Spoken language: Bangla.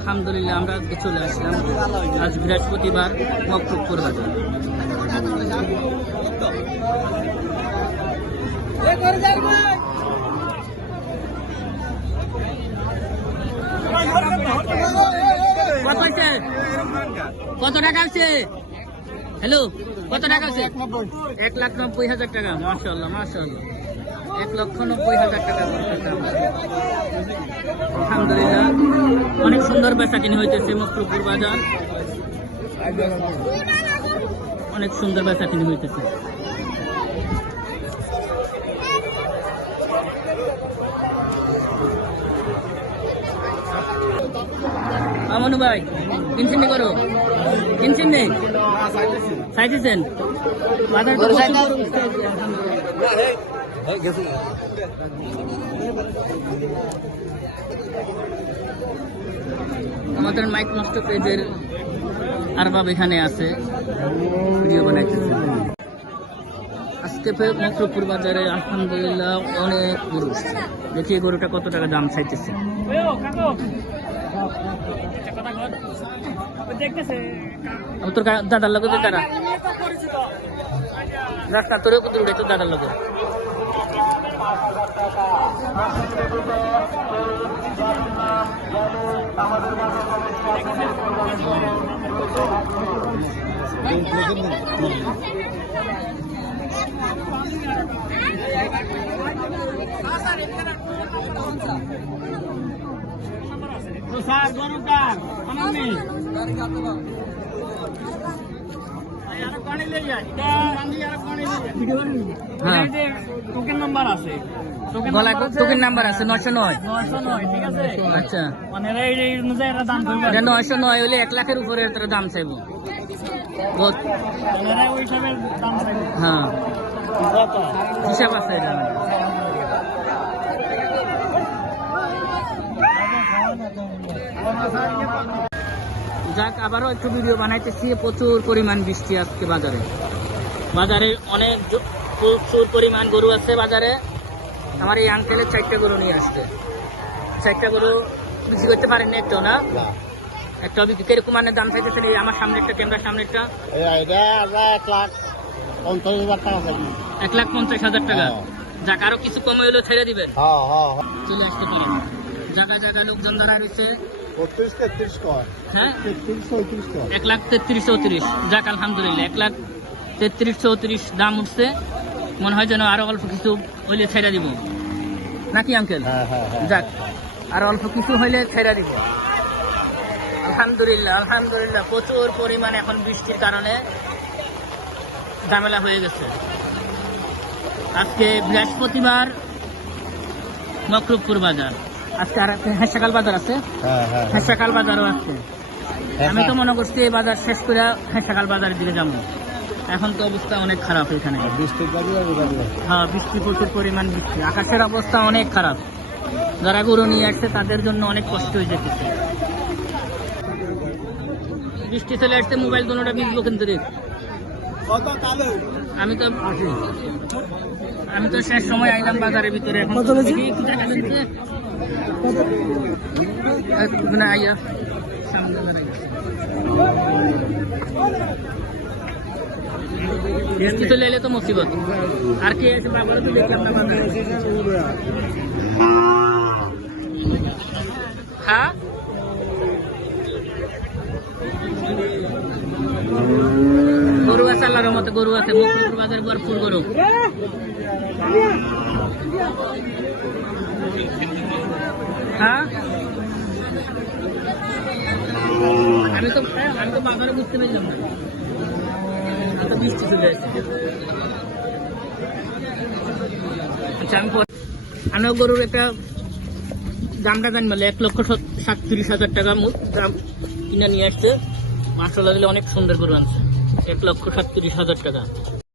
আলহামদুলিল্লাহ আমরা আজকে চলে আসলাম আজ বৃহস্পতিবার মকরুপুর বাজার। কত টাকা আছে? হ্যালো, কত টাকা আছে? 1,90,000 টাকা। মাশাআল্লাহ মাশাআল্লাহ, 1,90,000 টাকা। আলহামদুলিল্লাহ অনেক সুন্দর বেচাকিনি হইতেছে মকরুপুর বাজার, অনেক সুন্দর বেচাকিনি হইতেছে। আমনু ভাই কিনছেন করো, কিনছেন নেই চাইতেছেন বাজার আমাদের মাইক নষ্ট পেজের আরবাব এখানে আছে, ভিডিও বানাইতেছে। আজকে মকরুপুর বাজারে আলহামদুলিল্লাহ অনেক গরু উঠছে। দেখি গরুটা কত টাকা দাম চাইতেছে। তোর দাদার লোক তারা রাস্তা তোর উঠে তোর দাদার লোক টোকেন নাম্বার আছে 909। আচ্ছা, 909 হলে 1 লাখের উপরে দাম চাইব। হ্যাঁ, হিসাব আছে। যাক, আবারও একটু ভিডিও বানাইতেছি। প্রচুর পরিমাণ বৃষ্টি আজকে বাজারে। বাজারে অনেক প্রচুর পরিমাণ গরু আছে বাজারে। আমার এই আঙ্কেলের 4টা গরু নিয়ে আসছে। 4টা গরু বিক্রি করতে পারেননি একটা না, একটা বিক্রি কিরকম মানে দাম চাইতেছেন? আমার সামনে একটা, ক্যামেরার সামনে একটা 1,50,000 টাকা। যাক, আরো কিছু কমে হলেও ছেড়ে দিবেন, চলে আসতে পারেন। জায়গা জায়গা লোকজন ধরা রয়েছে। হ্যাঁ, 1,33,34। যাক আলহামদুলিল্লাহ, 1,33,34 দাম উঠছে। মনে হয় যেন আরো অল্প কিছু হইলে ছেড়ে দিব নাকি আঙ্কেল? যাক, আর অল্প কিছু হইলে ছেড়ে দিব। আলহামদুলিল্লাহ আলহামদুলিল্লাহ প্রচুর পরিমাণ এখন বৃষ্টির কারণে ঝামেলা হয়ে গেছে। আজকে বৃহস্পতিবার মকরুপুর বাজার। আজকে আর হেঁসাকাল বাজার আছে, হেঁসাকাল বাজারও আছে। আমি তো মনে করছি এই বাজার শেষ করে হেঁসাকাল বাজারের দিকে যাবো। এখন তো অবস্থা অনেক খারাপ এখানে। হ্যাঁ, বৃষ্টি, প্রচুর পরিমাণ বৃষ্টি। আকাশের অবস্থা অনেক খারাপ। যারা গরু নিয়ে আসছে তাদের জন্য অনেক কষ্ট হয়ে যেতেছে। বৃষ্টি চলে আসছে, মোবাইল দুটোটা ভিজবো কিন্তু রে। আমি তো শেষ সময় আইলাম বাজারের ভিতরে। এখন আইয়া বৃষ্টি চলে এলে তো মুসিবত। আর কি আছে বাজারে তো দেখলাম না বাজারে। হ্যাঁ, গরু আছে, আল্লাহর মতো গরু আছে। মকরুপুর বাজার ভরপুর গরু। হ্যাঁ, আমি তো বাজারে বুঝতে পারলাম না, এত বৃষ্টি চলে আসছে। আচ্ছা, আমি গরুর একটা দামটা জানি বলে 1,37,000 টাকা দাম কিনে নিয়ে আসছে। মাশাআল্লাহ, অনেক সুন্দর গরু আনছে। 1,37,000 টাকা।